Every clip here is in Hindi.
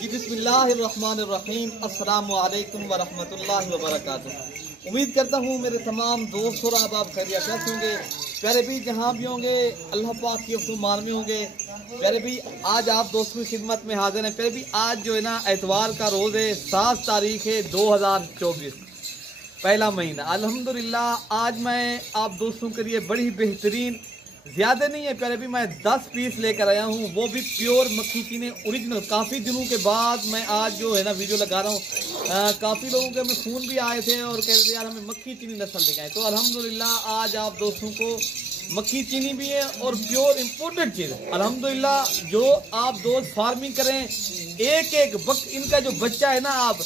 जी बिस्मिल्लाहिर्रहमानिर्रहीम। अस्सलामु अलैकुम वरहमतुल्लाहि वबरकातुहू। उम्मीद करता हूँ मेरे तमाम दोस्त और आप खैरियत से होंगे। प्यारे भी जहाँ भी होंगे अल्लाह पाक की मान में होंगे। प्यारे भी आज आप दोस्तों की खिदमत में हाजिर हैं। प्यारे भी आज जो है ना एतवार का रोज़ है, 7 तारीख है 2024, पहला महीना। अल्हम्दुलिल्लाह आज मैं आप दोस्तों के लिए बड़ी बेहतरीन, ज़्यादा नहीं है प्यारे भी, मैं 10 पीस लेकर आया हूँ, वो भी प्योर मक्खी चीनी ओरिजिनल। काफ़ी दिनों के बाद मैं आज जो है ना वीडियो लगा रहा हूँ। काफ़ी लोगों के हमें फ़ोन भी आए थे और कह रहे थे यार हमें मक्खी चीनी नस्ल दिखाएं। तो अल्हम्दुलिल्लाह आज आप दोस्तों को मक्खी चीनी भी है और प्योर इम्पोर्टेड चीज़ है। अल्हम्दुलिल्लाह जो आप दोस्त फार्मिंग करें, एक इनका जो बच्चा है ना आप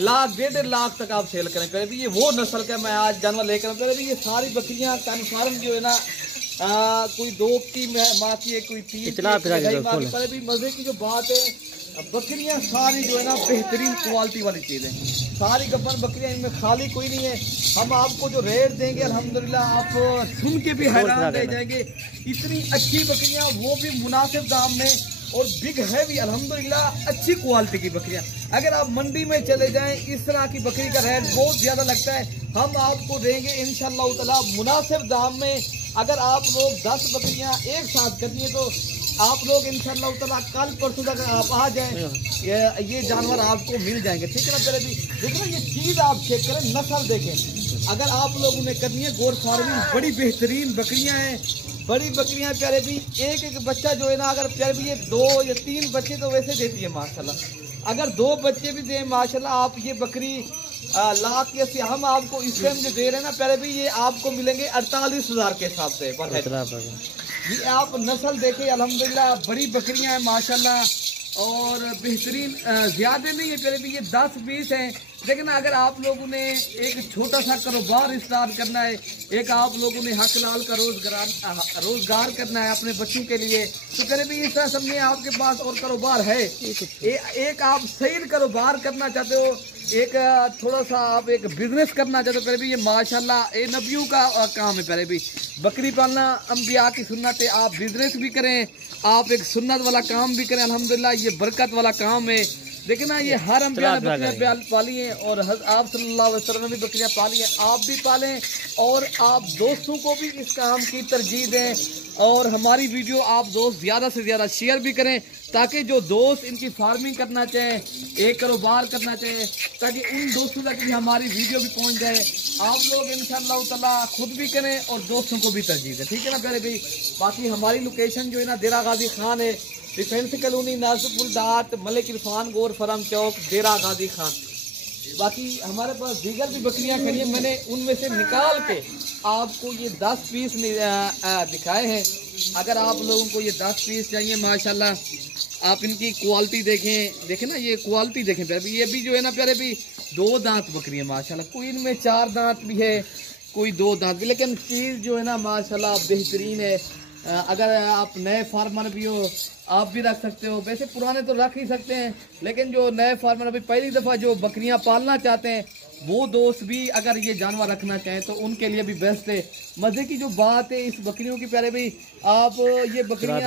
लाख 1.5 लाख तक आप सेल करें। पहले भी ये वो नस्ल का मैं आज जानवर लेकर आऊँ। पहले भी ये सारी बकरियाँ कन्फर्म जो है ना कोई 2 की माँ की है, कोई 3 पहले भी मजे की जो बात है, बकरियां सारी जो है ना बेहतरीन क्वालिटी वाली चीज़ है। सारी गब्बर बकरियां, इनमें खाली कोई नहीं है। हम आपको जो रेट देंगे अल्हम्दुलिल्लाह आप सुन के भी हैरान रह जाएंगे। इतनी अच्छी बकरियां, वो भी मुनासिब दाम में और बिग है भी अल्हम्दुलिल्लाह, अच्छी क्वालिटी की बकरियां। अगर आप मंडी में चले जाएं इस तरह की बकरी का रेट बहुत ज़्यादा लगता है, हम आपको देंगे इंशाअल्लाह ताला मुनासिब दाम में। अगर आप लोग 10 बकरियां एक साथ करनी है तो आप लोग इंशाअल्लाह ताला कल परसों तक आप आ जाएं, ये जानवर आपको मिल जाएंगे। ठीक है ना। पहले भी देखो ये चीज़ आप चेक करें, नस्ल देखें। अगर आप लोगों ने करनी है गोर फार्मिंग, बड़ी बेहतरीन बकरियां हैं, बड़ी बकरियां प्यारे भी। एक बच्चा जो है ना, अगर प्यारे भी ये 2 या 3 बच्चे तो वैसे देती है माशाल्लाह। अगर 2 बच्चे भी दें माशाल्लाह, आप ये बकरी लाख या से हम आपको इस टाइम जो दे रहे हैं ना प्यारे भी, ये आपको मिलेंगे 48,000 के हिसाब से। ये आप नस्ल देखें अल्हम्दुलिल्लाह, बड़ी बकरियां हैं माशाल्लाह और बेहतरीन। ज़्यादा नहीं है प्यारे भी, ये 10 पीस हैं। लेकिन अगर आप लोगों ने एक छोटा सा कारोबार स्टार्ट करना है, एक आप लोगों ने हक लाल का रोजगार करना है अपने बच्चों के लिए, तो करे भी इस तरह समझे आपके पास और कारोबार है। एक आप सही कारोबार करना चाहते हो, एक थोड़ा सा आप एक बिजनेस करना चाहते हो, पहले भी ये माशाल्लाह ये नबियों का काम है। पहले भी बकरी पालना अंबिया की सुन्नत है। आप बिजनेस भी करें, आप एक सुन्नत वाला काम भी करें, अल्हम्दुलिल्लाह ये बरकत वाला काम है। देखिए ना, ये हर अंबिया ने बकरियां पाली हैं और आप सल्लल्लाहु अलैहि वसल्लम ने भी बकरियां पाली हैं। आप भी पालें और आप दोस्तों को भी इस काम की तरजीह दें और हमारी वीडियो आप दोस्त ज़्यादा से ज़्यादा शेयर भी करें, ताकि जो दोस्त इनकी फार्मिंग करना चाहें, एक कारोबार करना चाहें, ताकि उन दोस्तों तक भी हमारी वीडियो भी पहुंच जाए। आप लोग इंशाअल्लाह ताला खुद भी करें और दोस्तों को भी तरजीह दें। ठीक है ना प्यारे भाई। बाकी हमारी लोकेशन जो है ना डेरा गाजी खान है, डिफेंस कॉलोनी, नासिपुल डाट, मलिक इरफान गोर फरम चौक, डेरा गाजी खान। बाकी हमारे पास दीगर भी बकरियां खड़ी हैं, मैंने उनमें से निकाल के आपको ये 10 पीस दिखाए हैं। अगर आप लोगों को ये 10 पीस चाहिए माशाल्लाह, आप इनकी क्वालिटी देखें ना, ये क्वालिटी देखें प्यारे भी। ये भी जो है ना प्यारे भी 2 दांत बकरी है माशाल्लाह, कोई इनमें 4 दांत भी है, कोई 2 दांत भी, लेकिन चीज़ जो है ना माशाल्लाह बेहतरीन है। अगर आप नए फार्मर भी हो आप भी रख सकते हो, वैसे पुराने तो रख ही सकते हैं, लेकिन जो नए फार्मर अभी पहली दफ़ा जो बकरियां पालना चाहते हैं वो दोस्त भी अगर ये जानवर रखना चाहें तो उनके लिए भी बेस्ट है। मज़े की जो बात है इस बकरियों की प्यारे भाई, आप ये बकरियां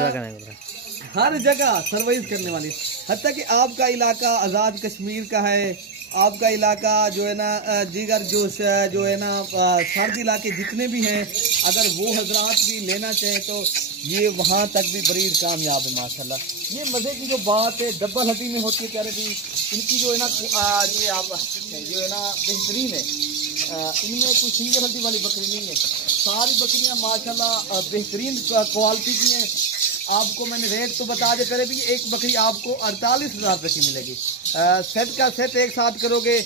हर जगह सर्वाइव करने वाली, हत्ता कि आपका इलाका आज़ाद कश्मीर का है, आपका इलाका जो है ना दीगर जो है ना सर्द इलाके जितने भी हैं, अगर वो हजरात भी लेना चाहें तो ये वहाँ तक भी ब्रीड कामयाब है माशाल्लाह। ये मज़े की जो बात है डबल हड्डी में होती है प्यारे भी, इनकी जो है ना ये आप जो है ना बेहतरीन है। इनमें कोई सिंगल हड्डी वाली बकरी नहीं है, सारी बकरियाँ माशाल्लाह बेहतरीन क्वालिटी की हैं। आपको मैंने रेट तो बता दे पहले भी, एक बकरी आपको 48,000 रुपये की मिलेगी। सेट का सेट एक साथ करोगे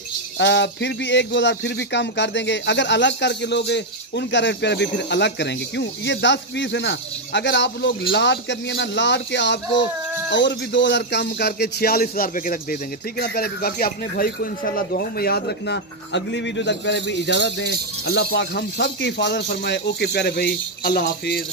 फिर भी 1-2 हज़ार फिर भी कम कर देंगे। अगर अलग करके लोगे उनका रेट पे भी फिर अलग करेंगे। क्यों, ये 10 पीस है ना, अगर आप लोग लाट करनी है ना, लाट के आपको और भी 2 हज़ार कम करके 46,000 रुपये के तक दे देंगे। ठीक है ना प्यारे भी। बाकी अपने भाई को इंशाल्लाह दुआओं में याद रखना। अगली वीडियो तक प्यारे भी इजाज़त दें। अल्लाह पाक हम सब की हिफाजत फरमाए। ओके प्यारे भाई, अल्लाह हाफिज़।